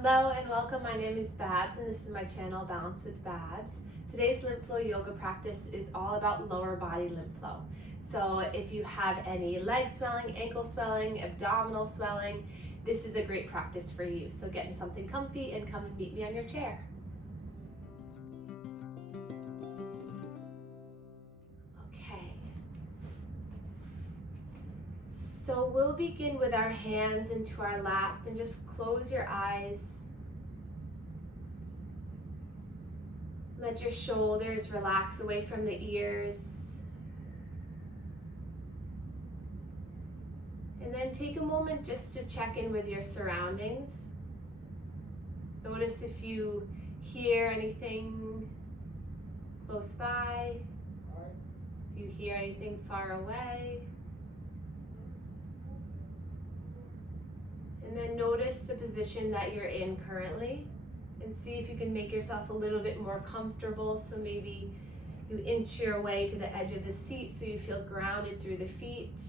Hello and welcome. My name is Babz and this is my channel Balance with Babz. Today's lymph flow yoga practice is all about lower body lymph flow. So if you have any leg swelling, ankle swelling, abdominal swelling, this is a great practice for you. So get in something comfy and come and meet me on your chair. Okay. So we'll begin with our hands into our lap and just close your eyes. Let your shoulders relax away from the ears. And then take a moment just to check in with your surroundings. Notice if you hear anything close by, if you hear anything far away. And then notice the position that you're in currently and see if you can make yourself a little bit more comfortable. So maybe you inch your way to the edge of the seat so you feel grounded through the feet.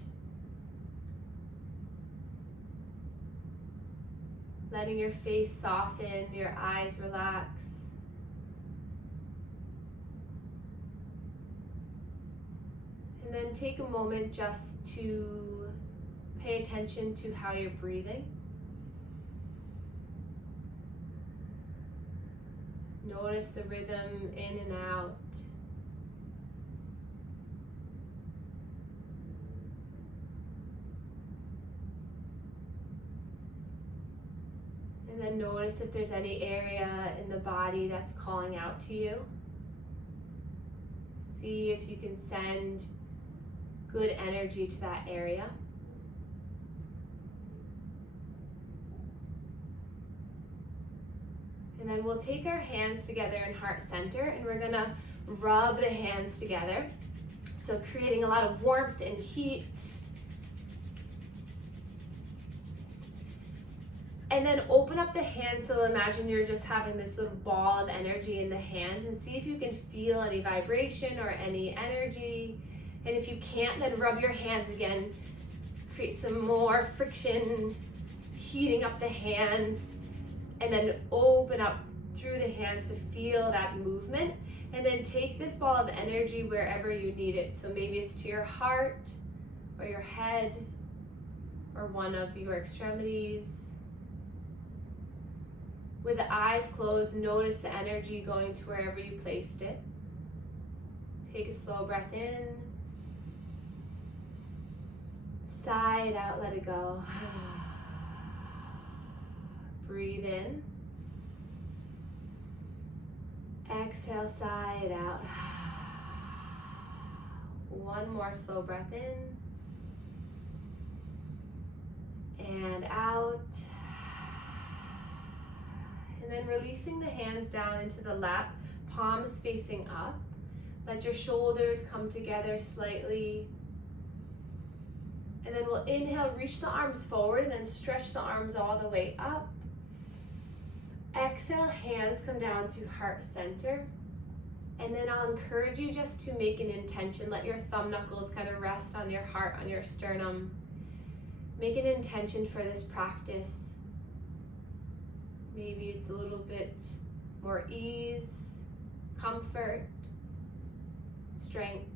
Letting your face soften, your eyes relax. And then take a moment just to pay attention to how you're breathing. Notice the rhythm in and out. And then notice if there's any area in the body that's calling out to you. See if you can send good energy to that area. And then we'll take our hands together in heart center and we're gonna rub the hands together. So creating a lot of warmth and heat. And then open up the hands, so imagine you're just having this little ball of energy in the hands and see if you can feel any vibration or any energy. And if you can't, then rub your hands again. Create some more friction, heating up the hands. And then open up through the hands to feel that movement. And then take this ball of energy wherever you need it. So maybe it's to your heart or your head or one of your extremities. With the eyes closed, notice the energy going to wherever you placed it. Take a slow breath in. Sigh it out, let it go. Breathe in. Exhale, sigh it out. One more slow breath in. And out. And then releasing the hands down into the lap, palms facing up. Let your shoulders come together slightly. And then we'll inhale, reach the arms forward, and then stretch the arms all the way up. Exhale, hands come down to heart center. And then I'll encourage you just to make an intention. Let your thumb knuckles kind of rest on your heart, on your sternum. Make an intention for this practice. Maybe it's a little bit more ease, comfort, strength.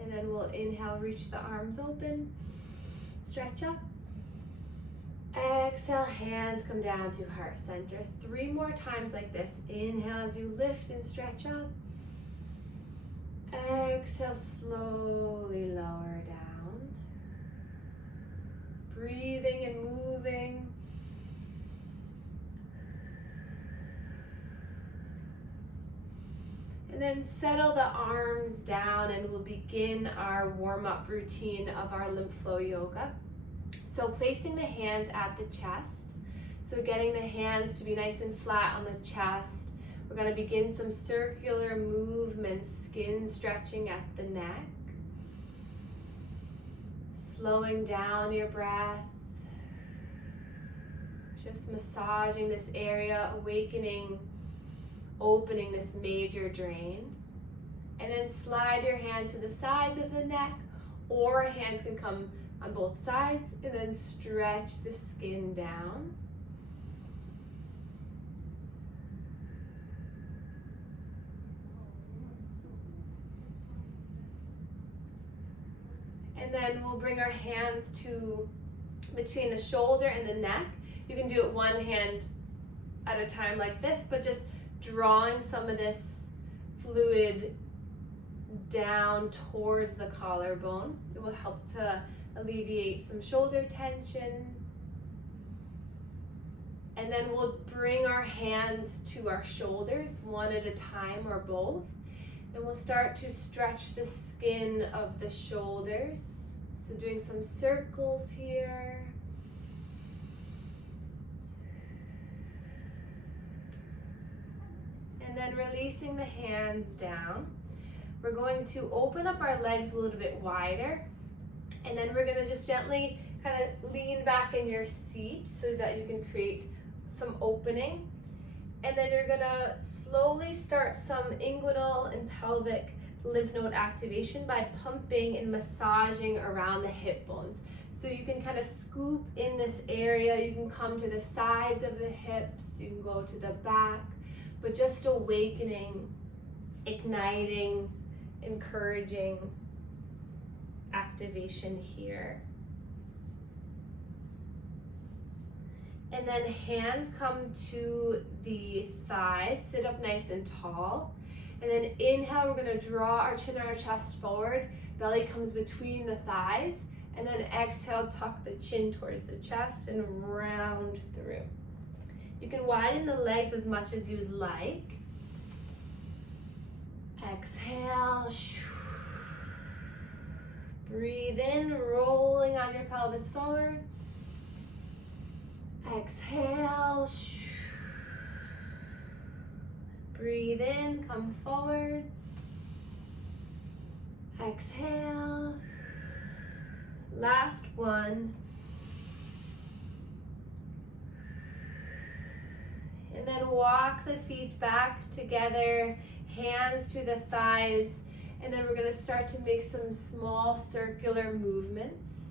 And then we'll inhale, reach the arms open, stretch up. Exhale, hands come down to heart center. 3 more times like this. Inhale as you lift and stretch up. Exhale, slowly lower down. Breathing and moving. And then settle the arms down and we'll begin our warm-up routine of our lymph flow yoga. So placing the hands at the chest. So getting the hands to be nice and flat on the chest. We're going to begin some circular movements, skin stretching at the neck. Slowing down your breath. Just massaging this area, awakening, opening this major drain. And then slide your hands to the sides of the neck or hands can come on both sides, and then stretch the skin down. And then we'll bring our hands to between the shoulder and the neck. You can do it one hand at a time like this, but just drawing some of this fluid down towards the collarbone. It will help to alleviate some shoulder tension. And then we'll bring our hands to our shoulders, one at a time or both. And we'll start to stretch the skin of the shoulders. So doing some circles here. And then releasing the hands down. We're going to open up our legs a little bit wider. And then we're going to just gently kind of lean back in your seat so that you can create some opening. And then you're going to slowly start some inguinal and pelvic lymph node activation by pumping and massaging around the hip bones. So you can kind of scoop in this area. You can come to the sides of the hips. You can go to the back. But just awakening, igniting, encouraging activation here. And then hands come to the thighs, sit up nice and tall. And then inhale, we're gonna draw our chin and our chest forward. Belly comes between the thighs. And then exhale, tuck the chin towards the chest and round through. You can widen the legs as much as you'd like. Exhale. Breathe in, rolling on your pelvis forward. Exhale. Breathe in, come forward. Exhale. Last one. And then walk the feet back together, hands to the thighs, and then we're going to start to make some small circular movements.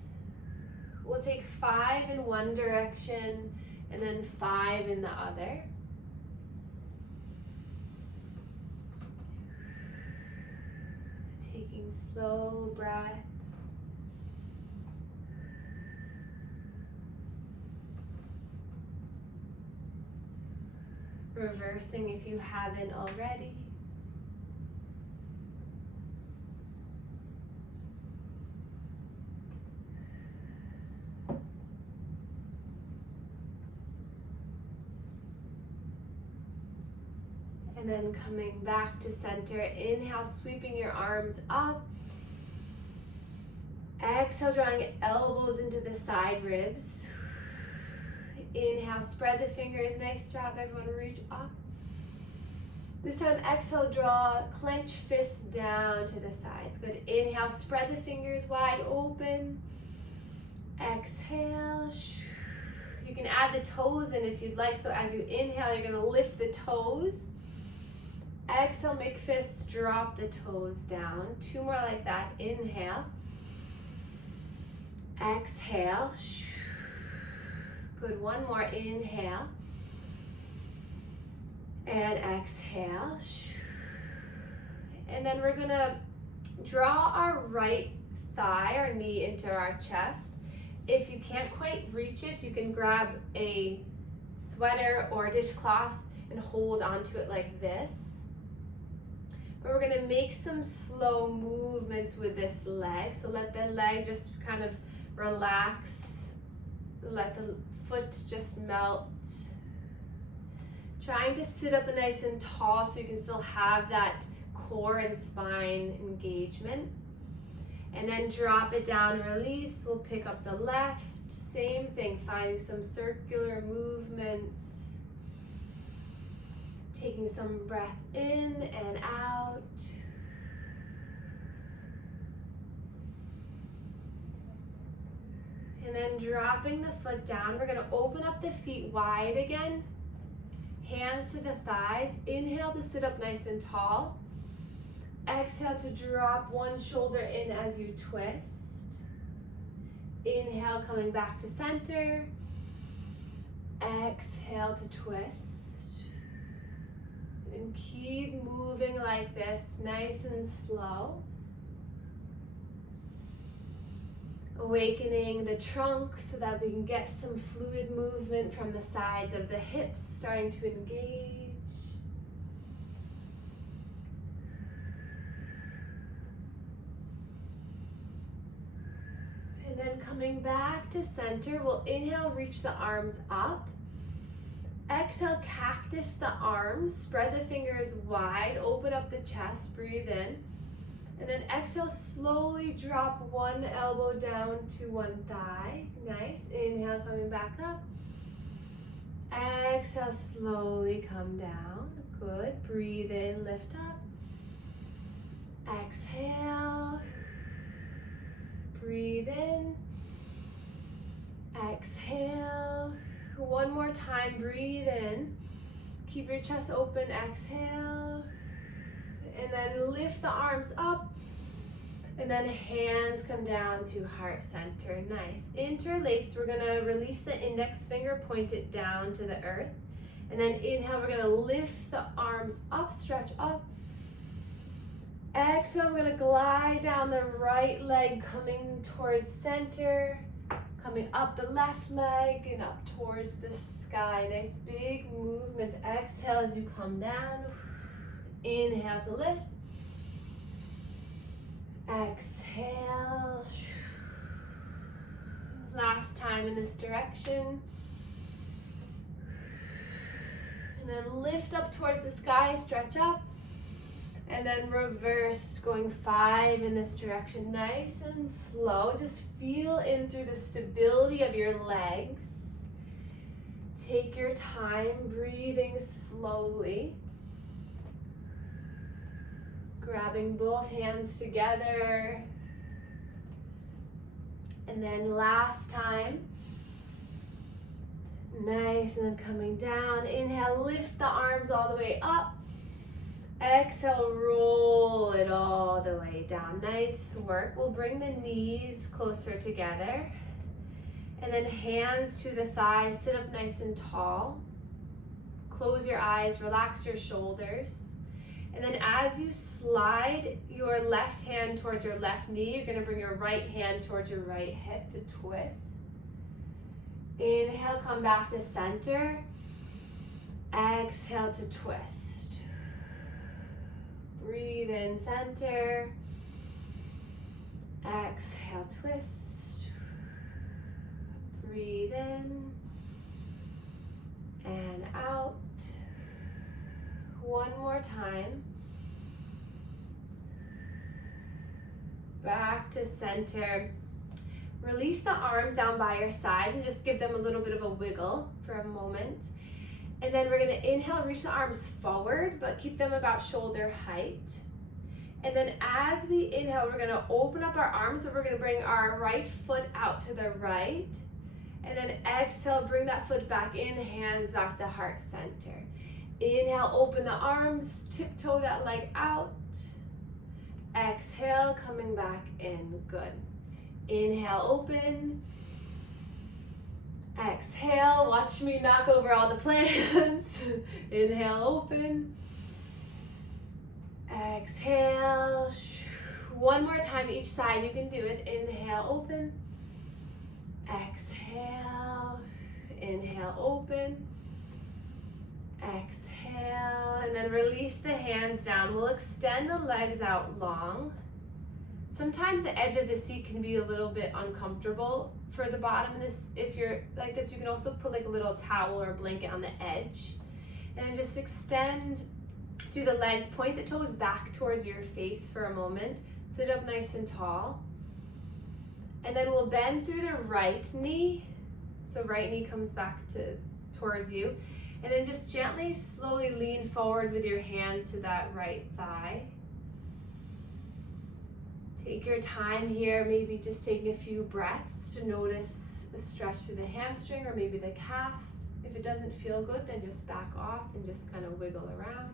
We'll take 5 in one direction and then 5 in the other. Taking slow breaths. Reversing if you haven't already. And then coming back to center. Inhale, sweeping your arms up. Exhale, drawing elbows into the side ribs. Inhale, spread the fingers. Nice job, everyone. Reach up. This time, exhale, draw clenched fists down to the sides. Good. Inhale, spread the fingers wide open. Exhale. You can add the toes in if you'd like. So as you inhale, you're going to lift the toes. Exhale, make fists drop the toes down. 2 more like that. Inhale. Exhale. Good. 1 more. Inhale. And exhale. And then we're going to draw our right thigh or knee into our chest. If you can't quite reach it, you can grab a sweater or a dishcloth and hold onto it like this. But we're going to make some slow movements with this leg. So let the leg just kind of relax. Let the foot just melt. Trying to sit up nice and tall so you can still have that core and spine engagement. And then drop it down, release. We'll pick up the left. Same thing, finding some circular movements. Taking some breath in and out. And then dropping the foot down, we're going to open up the feet wide again. Hands to the thighs. Inhale to sit up nice and tall. Exhale to drop one shoulder in as you twist. Inhale, coming back to center. Exhale to twist. And keep moving like this, nice and slow. Awakening the trunk so that we can get some fluid movement from the sides of the hips starting to engage. And then coming back to center, we'll inhale, reach the arms up. Exhale, cactus the arms, spread the fingers wide, open up the chest, breathe in. And then exhale, slowly drop one elbow down to one thigh. Nice. Inhale, coming back up. Exhale, slowly come down. Good. Breathe in, lift up. Exhale. Breathe in. Exhale. One more time, breathe in. Keep your chest open, exhale. And then lift the arms up. And then hands come down to heart center. Nice. Interlace, we're gonna release the index finger, point it down to the earth. And then inhale, we're gonna lift the arms up, stretch up. Exhale, we're gonna glide down the right leg, coming towards center. Coming up the left leg and up towards the sky. Nice big movements. Exhale as you come down. Inhale to lift. Exhale. Last time in this direction. And then lift up towards the sky, stretch up. And then reverse, going 5 in this direction. Nice and slow. Just feel in through the stability of your legs. Take your time, breathing slowly. Grabbing both hands together. And then last time. Nice, and then coming down. Inhale, lift the arms all the way up. Exhale, roll it all the way down. Nice work. We'll bring the knees closer together. And then hands to the thighs. Sit up nice and tall. Close your eyes, relax your shoulders. And then as you slide your left hand towards your left knee, you're going to bring your right hand towards your right hip to twist. Inhale, come back to center. Exhale to twist. Breathe in, center. Exhale, twist. Breathe in and out. One more time. Back to center. Release the arms down by your sides and just give them a little bit of a wiggle for a moment. And then we're gonna inhale, reach the arms forward, but keep them about shoulder height. And then as we inhale, we're gonna open up our arms, so we're gonna bring our right foot out to the right. And then exhale, bring that foot back in, hands back to heart center. Inhale, open the arms, tiptoe that leg out. Exhale, coming back in, good. Inhale, open. Exhale, watch me knock over all the plants. Inhale, open. Exhale. One more time each side, you can do it. Inhale, open. Exhale. Inhale, open. Exhale, and then release the hands down. We'll extend the legs out long. Sometimes the edge of the seat can be a little bit uncomfortable for the bottom. If you're like this, you can also put like a little towel or blanket on the edge. And then just extend through the legs, point the toes back towards your face for a moment. Sit up nice and tall. And then we'll bend through the right knee. So right knee comes back towards you. And then just gently, slowly lean forward with your hands to that right thigh. Take your time here, maybe just taking a few breaths to notice the stretch through the hamstring or maybe the calf. If it doesn't feel good, then just back off and just kind of wiggle around.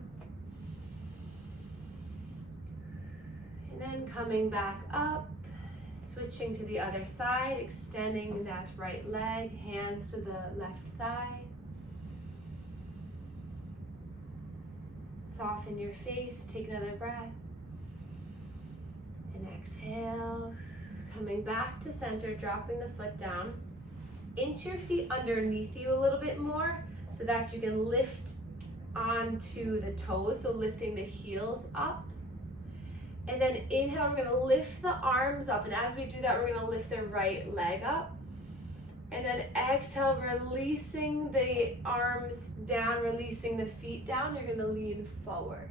And then coming back up, Switching to the other side, extending that right leg, hands to the left thigh. Soften your face, take another breath. And exhale, coming back to center, dropping the foot down. Inch your feet underneath you a little bit more so that you can lift onto the toes, so lifting the heels up. And then inhale, we're gonna lift the arms up, and as we do that, we're gonna lift the right leg up. And then exhale, releasing the arms down, releasing the feet down, you're gonna lean forward.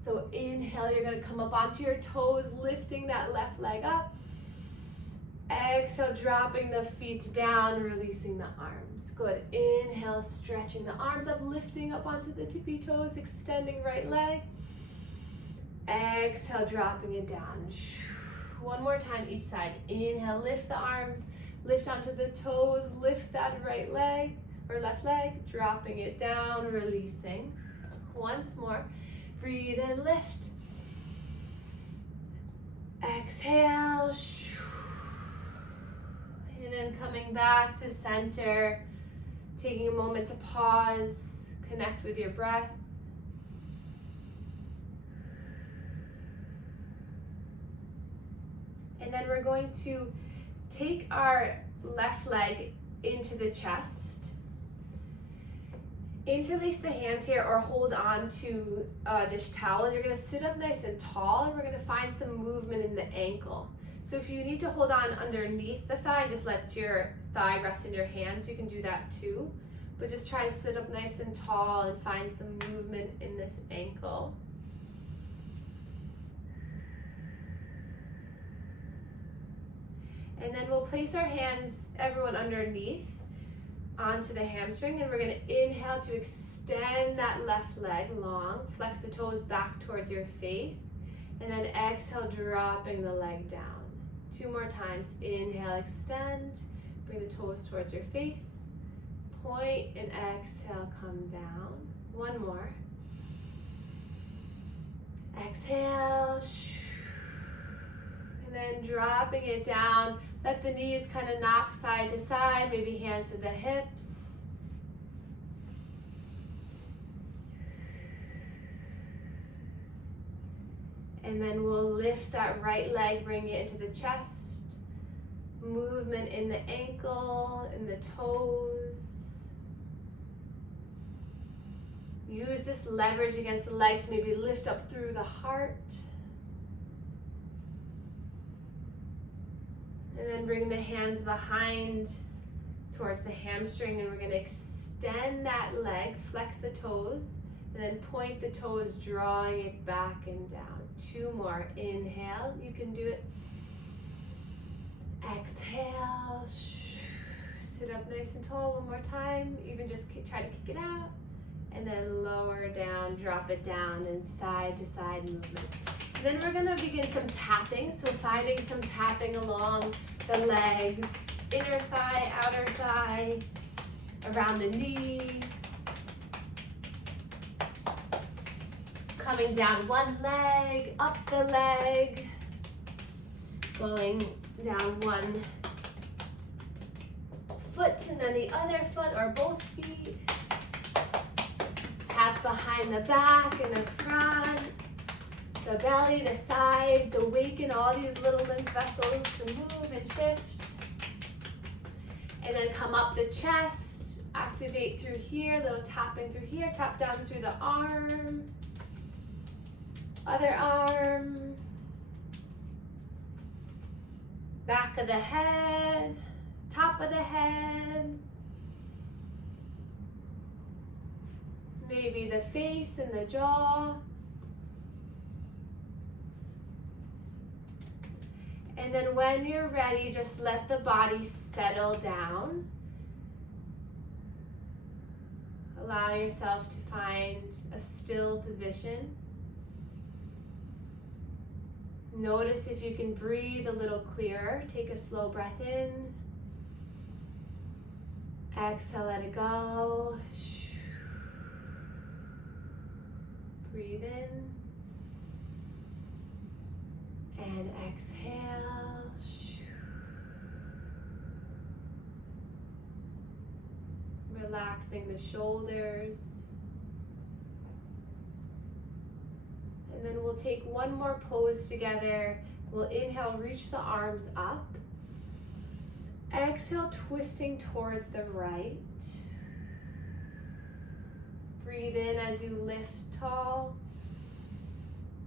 So inhale, you're gonna come up onto your toes, lifting that left leg up. Exhale, dropping the feet down, releasing the arms. Good. Inhale, stretching the arms up, lifting up onto the tippy toes, extending right leg. Exhale, dropping it down. One more time each side. Inhale, lift the arms, lift onto the toes, lift that right leg or left leg, dropping it down, releasing. Once more. Breathe in, lift. Exhale. And then coming back to center, taking a moment to pause, connect with your breath. And then we're going to take our left leg into the chest. Interlace the hands here or hold on to a dish towel. You're gonna sit up nice and tall, and we're gonna find some movement in the ankle. So if you need to hold on underneath the thigh, just let your thigh rest in your hands. You can do that too. But just try to sit up nice and tall and find some movement in this ankle. And then we'll place our hands, everyone underneath, onto the hamstring, and we're gonna inhale to extend that left leg long, flex the toes back towards your face, and then exhale, dropping the leg down. 2 more times. Inhale, extend, bring the toes towards your face, point, and exhale, come down. 1 more. Exhale, and then dropping it down. Let the knees kind of knock side to side, maybe hands to the hips. And then we'll lift that right leg, bring it into the chest. Movement in the ankle, in the toes. Use this leverage against the leg to maybe lift up through the heart. And then bring the hands behind towards the hamstring, and we're going to extend that leg, flex the toes, and then point the toes, drawing it back and down. 2 more. Inhale, you can do it. Exhale. Sit up nice and tall 1 more time. Even just try to kick it out. And then lower down, drop it down, and side to side movement. Then we're gonna begin some tapping. So finding some tapping along the legs, inner thigh, outer thigh, around the knee. Coming down one leg, up the leg, going down one foot and then the other foot or both feet. Tap behind the back and the front, the belly, the sides. Awaken all these little lymph vessels to move and shift. And then come up the chest, activate through here, little tapping through here, tap down through the arm, other arm, back of the head, top of the head, maybe the face and the jaw. And then when you're ready, just let the body settle down. Allow yourself to find a still position. Notice if you can breathe a little clearer. Take a slow breath in. Exhale, let it go. Breathe in. And exhale. Relaxing the shoulders. And then we'll take one more pose together. We'll inhale, reach the arms up. Exhale, twisting towards the right. Breathe in as you lift tall.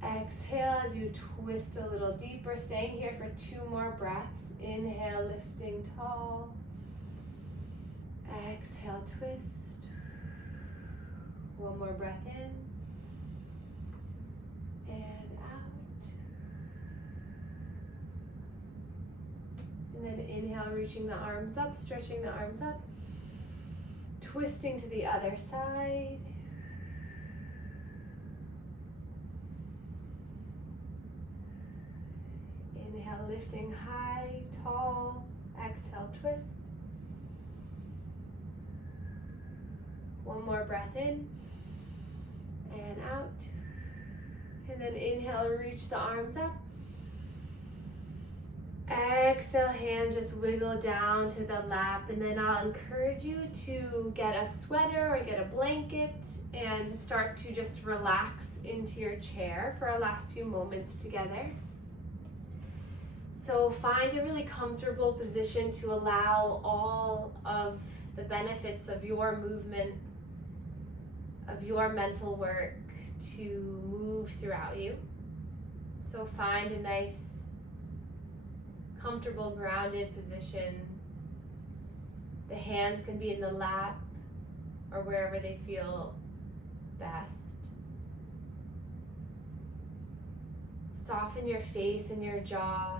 Exhale as you twist a little deeper, staying here for 2 more breaths. Inhale, lifting tall. Exhale, twist. 1 more breath in. And out. And then inhale, reaching the arms up, stretching the arms up. Twisting to the other side. Inhale, lifting high, tall. Exhale, twist. 1 more breath in and out. And then inhale, reach the arms up. Exhale, hand just wiggle down to the lap, and then I'll encourage you to get a sweater or get a blanket and start to just relax into your chair for our last few moments together. So find a really comfortable position to allow all of the benefits of your movement, of your mental work to move throughout you. So find a nice, comfortable, grounded position. The hands can be in the lap or wherever they feel best. Soften your face and your jaw.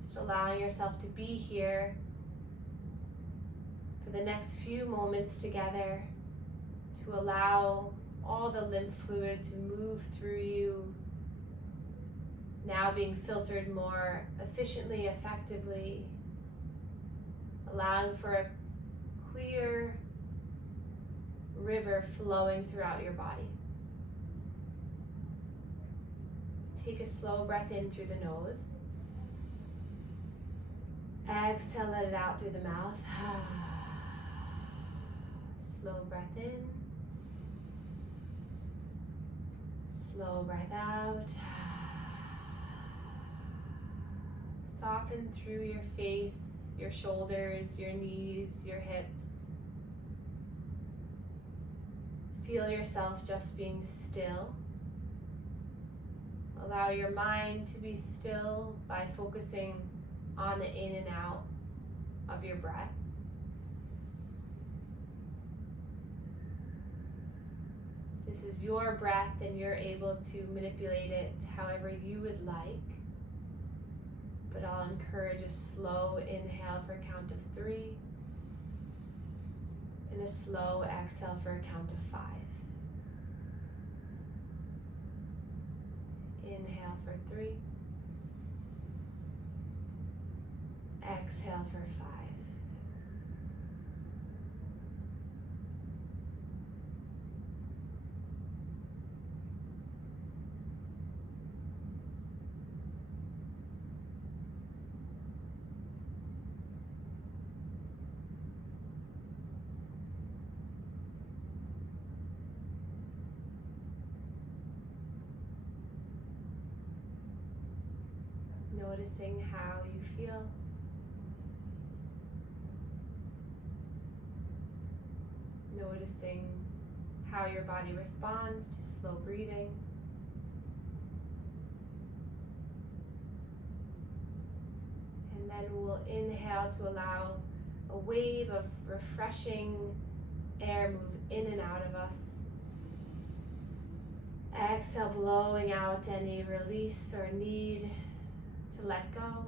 Just allowing yourself to be here for the next few moments together, to allow all the lymph fluid to move through you, now being filtered more efficiently, effectively, allowing for a clear river flowing throughout your body. Take a slow breath in through the nose. Exhale, let it out through the mouth. Slow breath in. Slow breath out. Soften through your face, your shoulders, your knees, your hips. Feel yourself just being still. Allow your mind to be still by focusing on the in and out of your breath. This is your breath, and you're able to manipulate it however you would like. But I'll encourage a slow inhale for a count of 3 and a slow exhale for a count of 5. Inhale for 3. Exhale for 5. Noticing how you feel. Noticing how your body responds to slow breathing. And then we'll inhale to allow a wave of refreshing air move in and out of us. Exhale, blowing out any release or need to let go.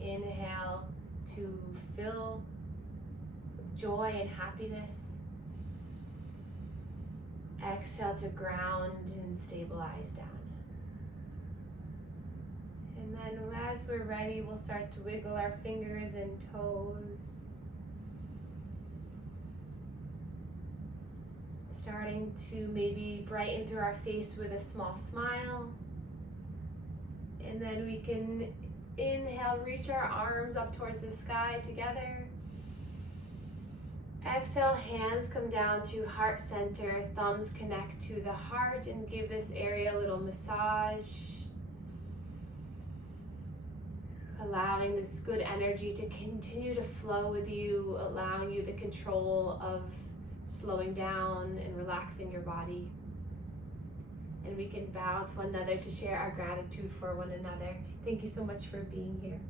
Inhale to fill with joy and happiness. Exhale to ground and stabilize down. And then as we're ready, we'll start to wiggle our fingers and toes. Starting to maybe brighten through our face with a small smile. And then we can inhale, reach our arms up towards the sky together. Exhale, hands come down to heart center, thumbs connect to the heart, and give this area a little massage. Allowing this good energy to continue to flow with you, allowing you the control of slowing down and relaxing your body. And we can bow to one another to share our gratitude for one another. Thank you so much for being here.